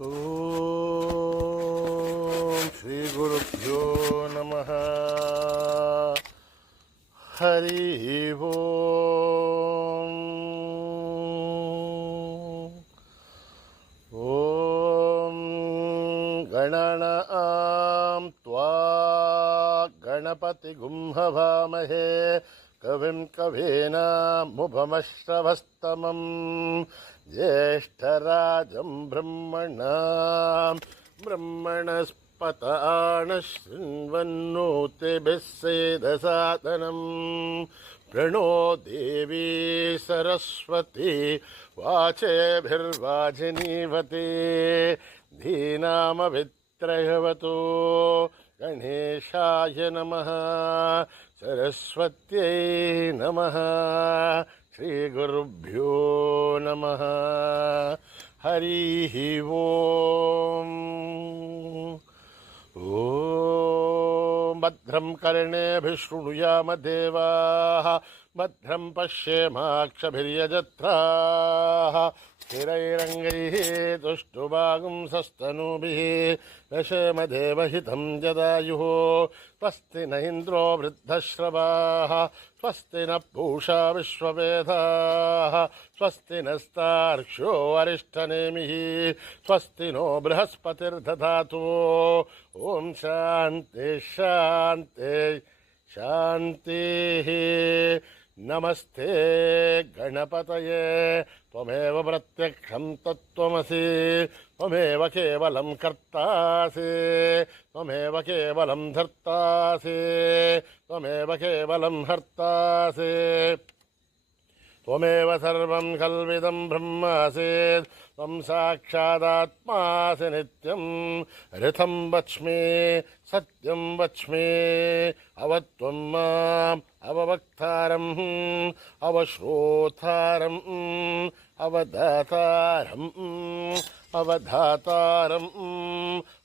ಓಂ ಶ್ರೀ ಗುರುಭ್ಯೋ ನಮಃ. ಹರಿ ಓಂ. ಓಂ ಗಣನಾಂ ತ್ವಾ ಗಣಪತಿಗುಂ ಹವಾಮಹೇ ಕವಿಂ ಕವೀನಾಮುಪಮಶ್ರವಸ್ತಮಂ ಜ್ಯೇಷ್ಠರಾಜಂ ಬ್ರಹ್ಮಣಸ್ಪತ ಶೃಣ್ವನ್ನೋತಿಭಿಃ ಸೇದಸಾದನಂ ಪ್ರಣೋ ದೇವಿ ಸರಸ್ವತಿ ವಾಚೇಭಿರ್ವಾಜಿನೀವತಿ ಧೀನಾಮವಿತ್ರಯವತೋ ಗಣೇಶಾಯ ನಮಃ ಸರಸ್ವತ್ಯೈ ನಮಃ ಶ್ರೀ ಗುರುಭ್ಯೋ ನಮಃ. ಹರಿ ಓಂ. ಓಂ ಭದ್ರಂ ಕರ್ಣೇಭಿಃ ಶೃಣುಯಾಮ ದೇವಾಃ ಭದ್ರಂ ಪಶ್ಯೇಮಾಕ್ಷಭಿರ್ಯಜತ್ರಾಃ ಸ್ಥಿರೈರಂಗೈಃ ತುಷ್ಟುವಾಗುಂಸಸ್ತನೂಭಿಃ ದಶಮ ದೇವಹಿತಂ ಜದಾಯುಃ. ಸ್ವಸ್ತಿ ನ ಇಂದ್ರೋ ವೃದ್ಧಶ್ರವಾಃ ಸ್ವಸ್ತಿ ನ ಪೂಷಾ ವಿಶ್ವವೇದಾಃ ಸ್ವಸ್ತಿ ನಸ್ತಾರ್ಕ್ಷ್ಯೋ ಅರಿಷ್ಟನೇಮಿಃ ಸ್ವಸ್ತಿ ನೋ ಬೃಹಸ್ಪತಿರ್ದಧಾತು. ಓಂ ಶಾಂತಿ ಶಾಂತಿ ಶಾಂತಿ. ನಮಸ್ತೆ ಗಣಪತಯೇ ತ್ವಮೇವ ಪ್ರತ್ಯಕ್ಷಂ ತತ್ತ್ವಮಸಿ ತ್ವಮೇವ ಕೇವಲಂ ಕರ್ತಾಸಿ ತ್ವಮೇವ ಕೇವಲಂ ಧರ್ತಾಸಿ ತ್ವಮೇವ ಕೇವಲಂ ಹರ್ತಾಸಿ ತ್ವಮೇವ ಸರ್ವಂ ಕಲ್ವಿದಂ ಬ್ರಹ್ಮಾಸಿ ತ್ವಂ ಸಾಕ್ಷಾದಾತ್ಮಾಸಿ ನಿತ್ಯಂ ಋತಂ ವಚ್ಮಿ ಸತ್ಯಂ ವಚ್ಮಿ ಅವತ್ವಂ ಮಾಂ ಅವವಕ್ತಾರಂ ಅವಶ್ರೋತಾರಂ ಅವಧಾತಾರಂ ಅವಧಾತಾರಂ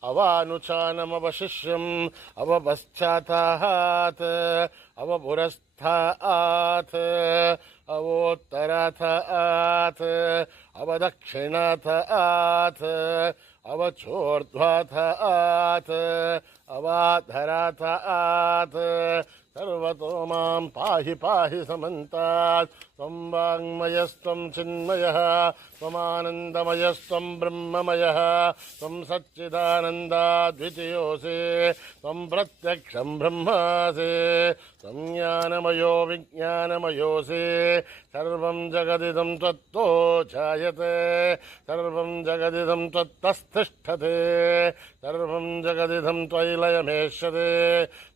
ಅವಾನುಚಾನಮವಶಿಷ್ಯಂ ಅವಪಶ್ಚಾತಾತ್ ಅವಪುರಸ್ಥಾತ್ ಅವೋತ್ತರಾತ್ ಅವದಕ್ಷಿಣಾತ್ ಅವಚೋರ್ಧ್ವಾತ್ ಅವಾಧರಾತ್. ಸರ್ವತೋ ಮಾಂ ಪಾಹಿ ಪಾಹಿ ಸಮಂತಾತ್. ತ್ವಂ ವಾङ्ಮಯಸ್ತ್ವಂ ಚಿನ್ಮಯಃ ತ್ವಮಾನಂದಮಯಸ್ತ್ವಂ ಬ್ರಹ್ಮಮಯಃ ತ್ವಂ ಸಚ್ಚಿದಾನಂದಾದ್ವಿತೀಯೋऽಸಿ ತ್ವಂ ಪ್ರತ್ಯಕ್ಷಂ ಬ್ರಹ್ಮಾಸಿ ತ್ವಂ ಜ್ಞಾನಮಯೋ ವಿಜ್ಞಾನಮಯೋऽಸಿ. ಸರ್ವಂ ಜಗದಿದಂ ತ್ವತ್ತೋ ಜಾಯತೆ ಸರ್ವಂ ಜಗದಿದಂ ತ್ವತ್ತಸ್ಥಿಷ್ಠತೆ ಸರ್ವಂ ಜಗದಿದಂ ತ್ವಯಿ ಲಯಮೇಷ್ಯತೆ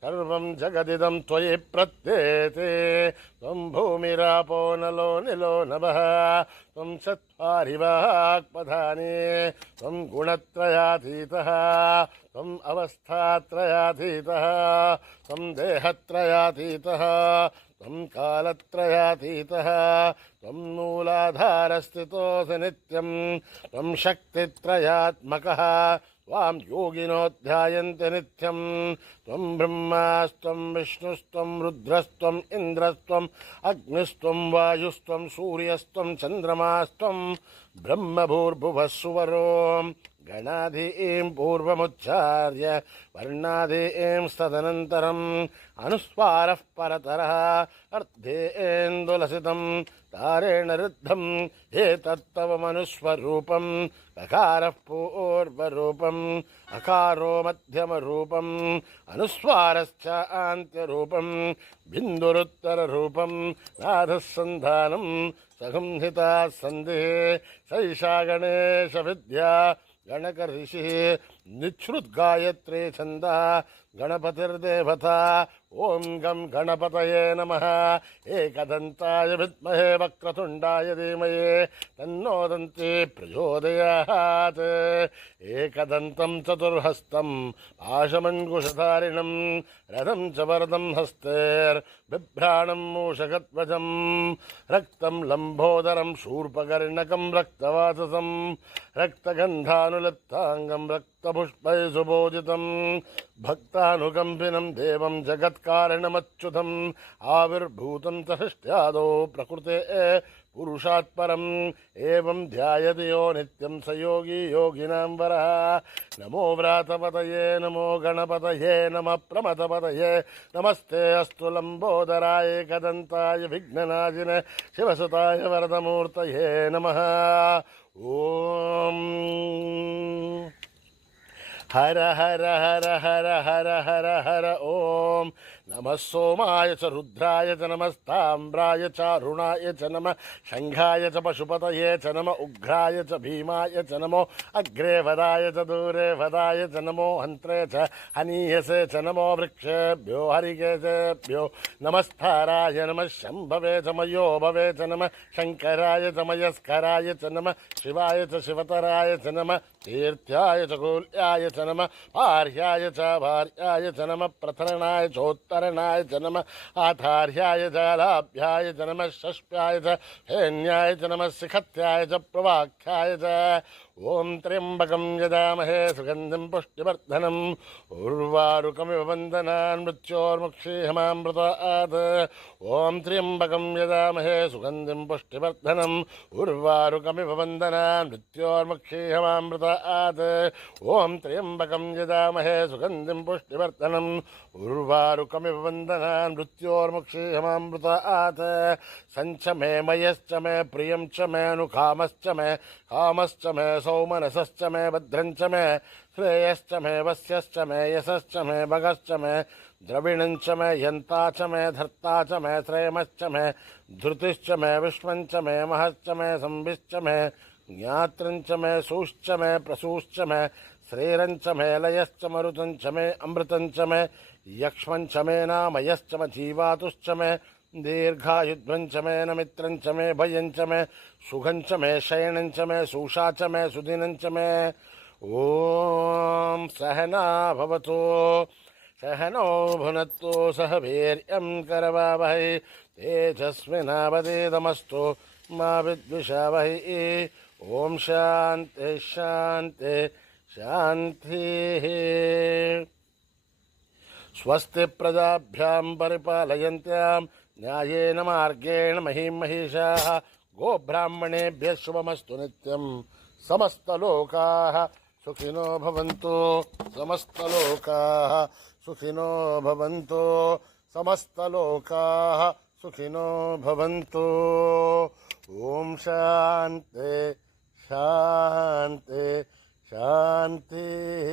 ಸರ್ವಂ ಜಗದಿದಂ ತ್ವಯಿ ಪ್ರತ್ಯೇತೆ. ತ್ವಂ ಭೂಮಿರಾಪೋ ನಲೋ ನಿಲೋ ನಭಃ ತ್ವಂ ಚತ್ವಾರಿ ವಾಕ್ಪದಾನಿ ತ್ವಂ ಗುಣತ್ರಯಾತೀತಃ ತ್ವಂ ಅವಸ್ಥಾತ್ರಯಾತೀತಃ ತ್ವಂ ದೇಹತ್ರಯಾತೀತಃ ತ್ವಂ ಕಾಲತ್ರಯಾತೀತಃ ತ್ವಂ ಮೂಲಾಧಾರಸ್ಥಿತೋऽಸಿ ನಿತ್ಯಂ ತ್ವಂ ಶಕ್ತಿತ್ರಯಾತ್ಮಕಃ ತ್ವಾಂ ಯೋಗಿನೋ ಧ್ಯಾಯಂತೆ ನಿತ್ಯಂ. ತ್ವಂ ಬ್ರಹ್ಮಾಸ್ತ್ವಂ ವಿಷ್ಣುಸ್ತ್ವಂ ರುದ್ರಸ್ತ್ವಂ ಇಂದ್ರಸ್ತ್ವಂ ಅಗ್ನಿಸ್ತ್ವಂ ವಾಯುಸ್ತ್ವಂ ಸೂರ್ಯಸ್ತ್ವಂ ಚಂದ್ರಮಾಸ್ತ್ವಂ ಬ್ರಹ್ಮಭೂರ್ಭುವಃ ಸುವರೋ. ಗಣಾಧೀಂ ಪೂರ್ವಮುಚ್ಚಾರ್ಯ ವರ್ಣಾಧೀಂ ತದನಂತರಂ ಅನುಸ್ವಾರಃ ಪರತರಃ ಅರ್ಧೇಂದುಲಸಿತಂ ತಾರೇಣ ರುದ್ಧಂ ಏತತ್ತವ ಮನುಸ್ವರೂಪಂ. ಅಕಾರಃ ಪೂರ್ವರೂಪಂ ಅಕಾರೋ ಮಧ್ಯಮರೂಪಂ ಅನುಸ್ವಾರಶ್ಚ ಆಂತ್ಯರೂಪಂ ಬಿಂದುರುತ್ತರರೂಪಂ ನಾಧಸ್ಸಂಧಾನಂ ಸಗಂಹಿತಾ ಸಂಧಿಃ. ಸೈಷಾ ಗಣೇಶ ವಿದ್ಯಾ ಗಣಕ ಋಷಿ ನಿಚ್ಛ್ರುದ್ಗಾಯತ್ರಿ ಛಂದ ಗಣಪತಿರ್ದೇವತಾ. ಓಂ ಗಂ ಗಣಪತಯೇ ನಮಃ. ಏಕದಂತಾಯ ವಿದ್ಮಹೇ ವಕ್ರತುಂಡಾಯ ಧೀಮಹಿ ತನ್ನೋ ದಂತಿ ಪ್ರಚೋದಯಾತ್. ಏಕದಂತಂ ಚತುರ್ಹಸ್ತಂ ಪಾಶಮಂಕುಶಧಾರಿಣಂ ರಥಂ ಚ ವರದಂ ಹಸ್ತೇರ್ ಬಿಭ್ರಾಣಂ ಮೂಷಕಧ್ವಜಂ ರಕ್ತಂ ಲಂಬೋದರಂ ಶೂರ್ಪಕರ್ಣಕಂ ರಕ್ತವಾಸಸಂ ರಕ್ತಗಂಧಾನುಲಿಪ್ತಾಂಗಂ ರಕ್ತಪುಷ್ಪೈ ಸುಬೋಧಿತಂ ಭಕ್ತಾನುಕಂಪಿನಂ ದೇವಂ ಜಗತ್ಕಾರಣಮಚ್ಯುತಂ ಆವಿರ್ಭೂತಂ ತ ಷಷ್ಟ್ಯಾದೋ ಪ್ರಕೃತೆ पुरुषात् परम् एवं ध्यायति यो नित्यं स योगी योगिनां वरः। नमो व्रातपतये नमो गणपतये नमः प्रमथपतये नमस्ते अस्तु लम्बोदराय एकदन्ताय विघ्ननाशिने शिवसुताय वरदमूर्तये नमः। ॐ हर हर हर हर हर हर हर ॐ नमः सोमाय च रुद्राय च नमस्ताम्राय च अरुणाय च नमः शङ्खाय च पशुपतये च नमः उग्राय च भीमाय च नमो अग्रे वदाय च दूरे वदाय च नमो हन्त्रे च हनीयसे च नमो वृक्षेभ्यो हरिकेशेभ्यो नमस्ताराय नमः शम्भवे च मयो भवे च नमः शङ्कराय च मयस्कराय च नमः शिवाय च शिवतराय च नमः तीर्थ्याय च कूल्याय च नमः पार्ह्याय च भार्याय च नमः प्रथरणाय चोत्तरणाय च नमः आधार्याय च लाभ्याय च नमः षष्ठ्याय च फेन्याय च नमः शिखत्याय च प्रवाख्याय च ओम त्र्यंबकं यजामहे सुगंधिं पुष्टिवर्धनम् उर्वारुकमिव बन्धनान् मृत्योर्मुक्षीयमामृतात्। ओम त्र्यंबकं यजामहे सुगंधिं पुष्टिवर्धनम् उर्वारुकमिव बन्धनान् मृत्योर्मुक्षीयमामृतात्। ओम त्र्यंबकं यजामहे सुगंधिं पुष्टिवर्धनम् उर्वारुकमिव बन्धनान् मृत्योर्मुक्षीयमामृतात्। सञ्च मे मयश्च मे प्रियं च मे अनुकामश्च मे कामश्च मे सौमनसश्च मे भद्रञ्च मे श्रेयश्च मे वस्यश्च मे यशश्च मे भगश्च मे द्रविणञ्च मे यन्ता च मे धर्ता च मे श्रेयमश्च मे धृतिश्च मे विश्वञ्च मे महश्च मे संविश्च मे ज्ञात्रञ्च मे सूश्च मे प्रसूश्च मे श्रेरञ्च मे लयश्च मरुतञ्च मे अमृतञ्च मे यक्ष्मञ्च मे नामयश्च मे जीवातुश्च मे दीर्घायुध्वञ्च मे नमित्रञ्च मे भयञ्च मे सुखञ्च मे शयनञ्च मे सूषा च मे सुदिनञ्च मे। ॐ सहना भवतु सहनौ भुनक्तु सह वीर्यं करवावहै तेजस्विनावधीतमस्तु मा विद्विषावहै। ॐ शान्ति शान्ति शान्तिः। स्वस्ति प्रजाभ्यां परिपालयन्त्यां न्यायेन मार्गेण महीं महिषाः गोब्राह्मणेभ्यः शुभमस्तु नित्यं समस्तलोकाः सुखिनो भवन्तु समस्तलोकाः सुखिनो भवन्तु समस्तलोकाः सुखिनो भवन्तु। ॐ शान्ति शान्ति शान्तिः।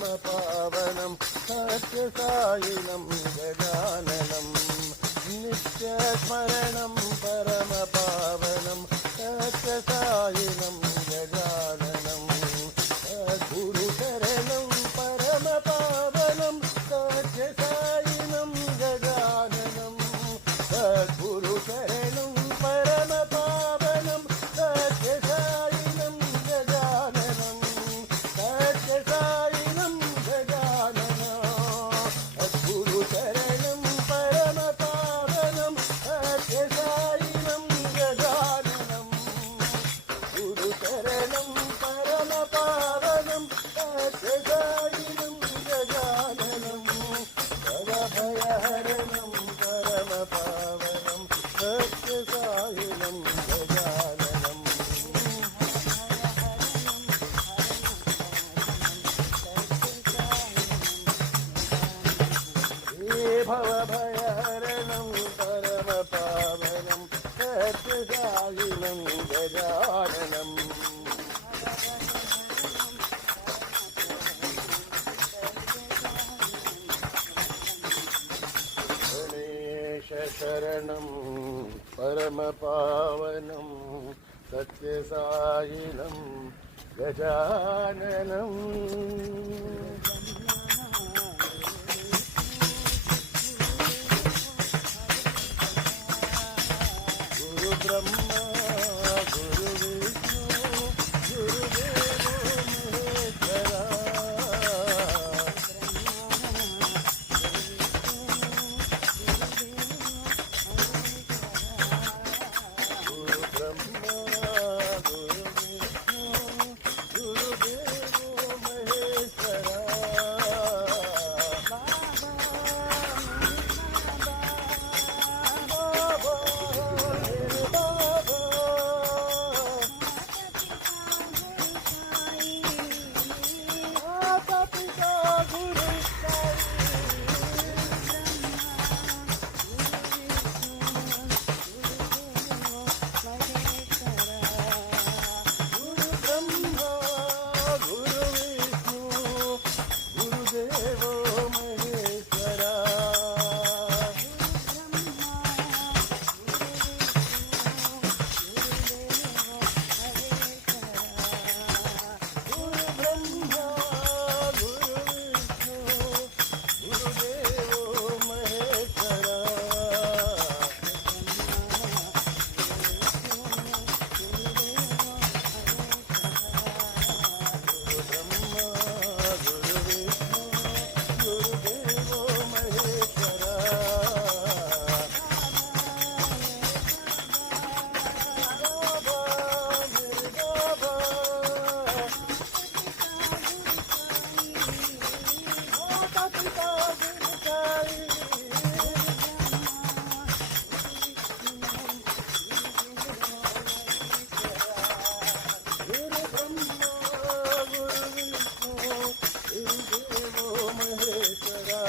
परमपावनं सत्यसायिनं गजाननं नित्यस्मरणं परमपावनं सत्यसायिनं गजाननं गुरुशरणं परमपावनं सत्यसायिनं गजाननं सद्गुरुशरणं परमपावनं सत्यसायिनं गजाननं सत्यसायिनं गजाननं सद्गुरुशरणं परमपावनं सत्यसायिनं गजाननं गुरुशरणं परमपावनं सत्यसायिनं गजाननं भवभयहरणं परमपावनं सत्यसायिनं गजाननं हे भवभयहरणं परमपावनं सत्यसायिनं गजाननं गणेशशरणं परमपावनं सत्यसायिनं गजाननं गुरुब्रह्मा गुरुविष्णु गुरुदेवो महेश्वरा गुरुब्रह्मा गुरुविष्णु गुरुदेवो महेश्वरा बाबा मेरे बाबा माता पिता गुरु गुरु ब्रह्मा गुरु विष्णु गुरुदेवो महेश्वरा गुरु ब्रह्मा गुरु विष्णु गुरुदेवो महेश्वरा गुरु ब्रह्मा गुरु विष्णु गुरुदेवो महेश्वरा बाबा मेरे बाबा माता पिता गुरु साई गुरु ब्रह्मा गुरु विष्णु गुरुदेवो महेश्वरा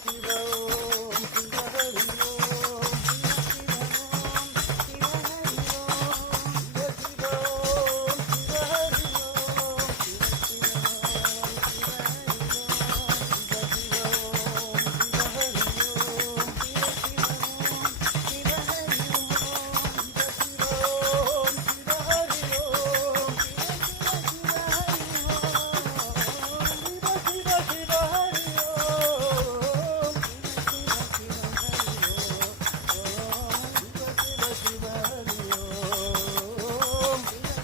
शिव ओम शिव हरि ओम शिव ओम शिव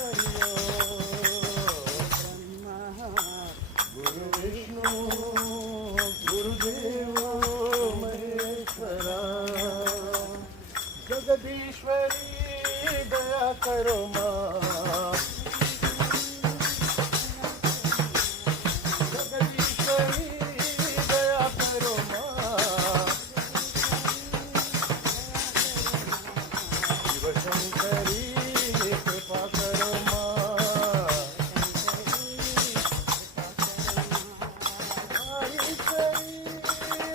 हरि ओम गुरु विष्णु गुरुदेवो महेश्वरा जगदीश्वरी दया करो माँ जगदीश्वरी दया करो माँ शिवशंकरी कृपा करो माँ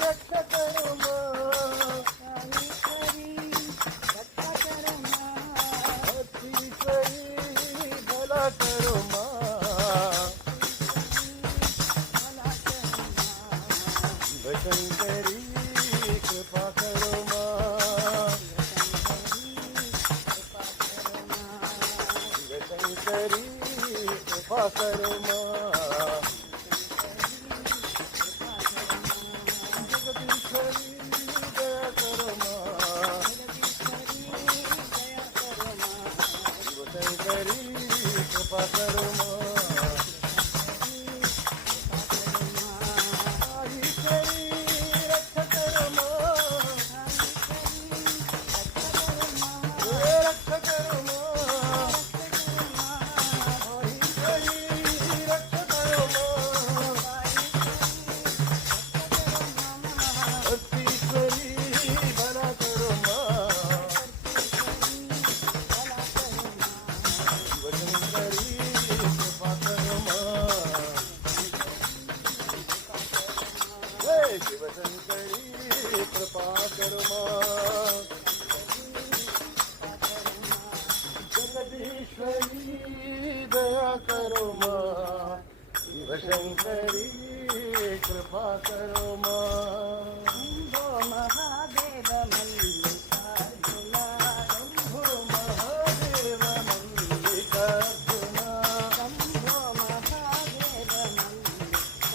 रक्षा करो माँ कृपा करो माँ जगदीश्वरी दया करो माँ शिवशंकरी कृपा करो माँ शिवशंकरी कृपा करो माँ जगदीश्वरी दया करो माँ शिवशंकरी कृपा करो माँ शंभो महादेव मल्लिकार्जुना शंभो महादेव मल्लिकार्जुना शंभो महादेव मल्लिकार्जुना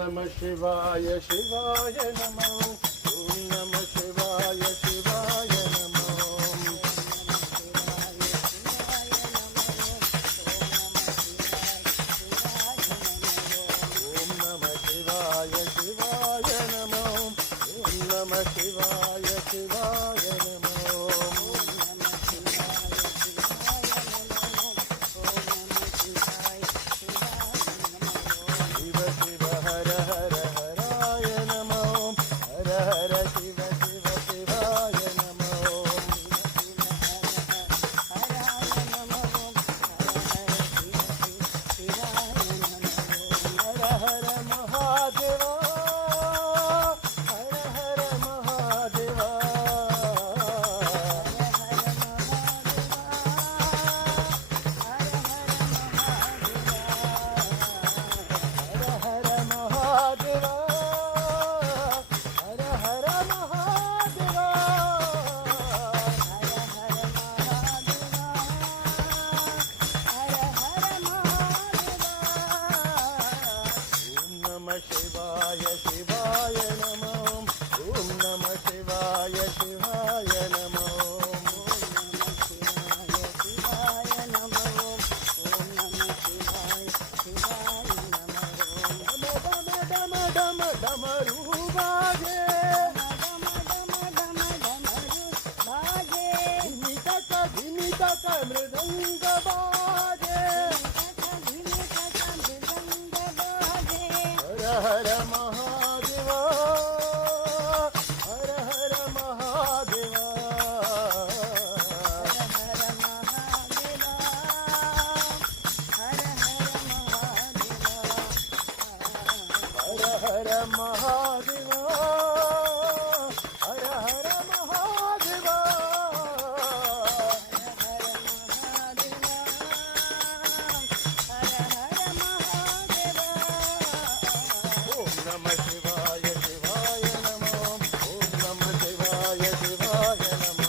నమ శివాయ శివాయ నమో. ఓం నమ శివాయ శివాయ నమో. ఓం నమ శివాయ శివాయ నమో. ఓం నమ శివాయ శివాయ నమో. శివాయ శివాయ నమో. ఓం నమ శివాయ శివాయ నమో. శివాయ నమో. ఓం నమ శివాయ శివాయ నమో. డమ డమ డమ డమరు బాజే. ధిమితక మృదంగ బాజే. హర మహాదేవ హర హర మహాదేవ. హర హర మహాదేవ హర హర మహాదేవ. ఓం నమ శివాయ శివాయ నమో. ఓం నమ శివాయ శివాయ నమో.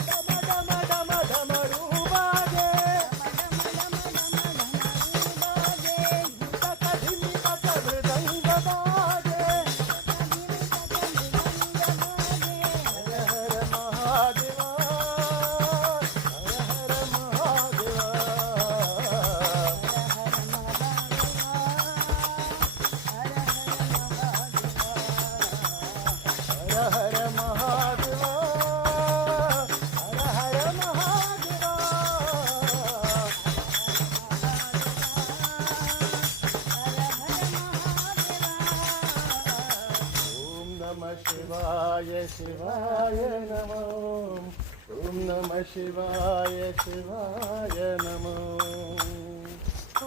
డమ డమ డమ డమరు బాజే. ధిమితక మృదంగ బాజే. హర హర మహాదేవ హర హర మహాదేవ. హర హర మహాదేవ హర హర మహాదేవ. ఓం నమ శివాయ శివాయ నమో. ఓం నమ శివాయ శివాయ నమో.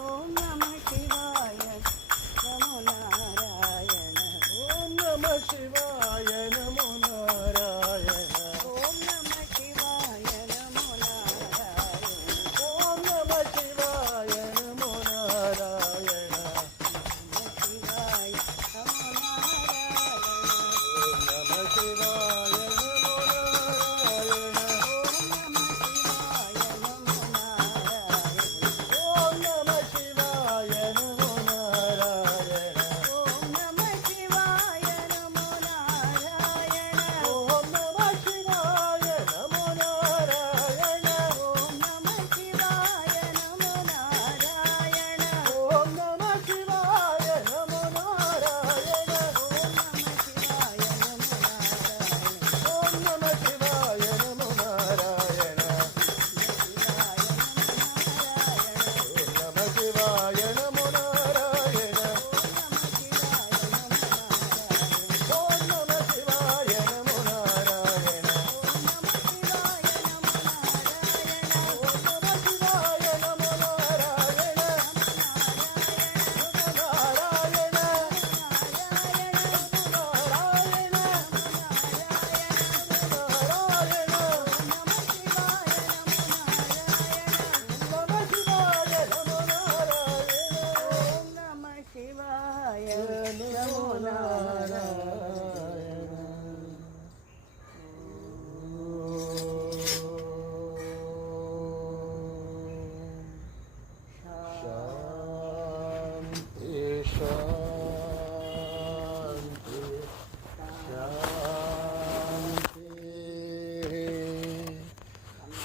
ఓం నమ శివాయ నమో నారాయణ. ఓం నమ శివాయ నమో నారాయణ. ఓం నమ శివాయ నమో నారాయణ. ఓం నమ శివాయ నమో నారాయణ. శివాయ నమో ఓం నారాయణ. నమ శివాయ నమో నారాయణ. ఓం నమ శివాయ నమో నారాయణ. ఓం నమ శివాయ నమో నారాయణ. ఓం నమ శివాయ నమో నారాయణ.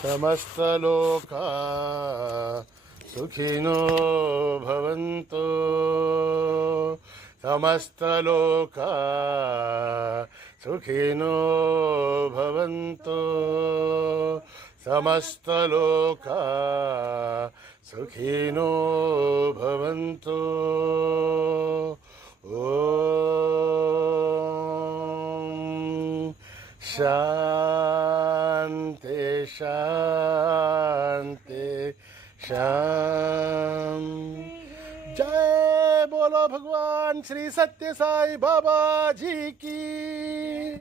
समस्तलोका सुखिनो भवन्तु समस्तलोका सुखिनो भवन्तु समस्तलोका सुखिनो भवन्तु ॐ शान्ति शान्ति शान्ति जय बोलो भगवान श्री सत्य साई बाबा जी की।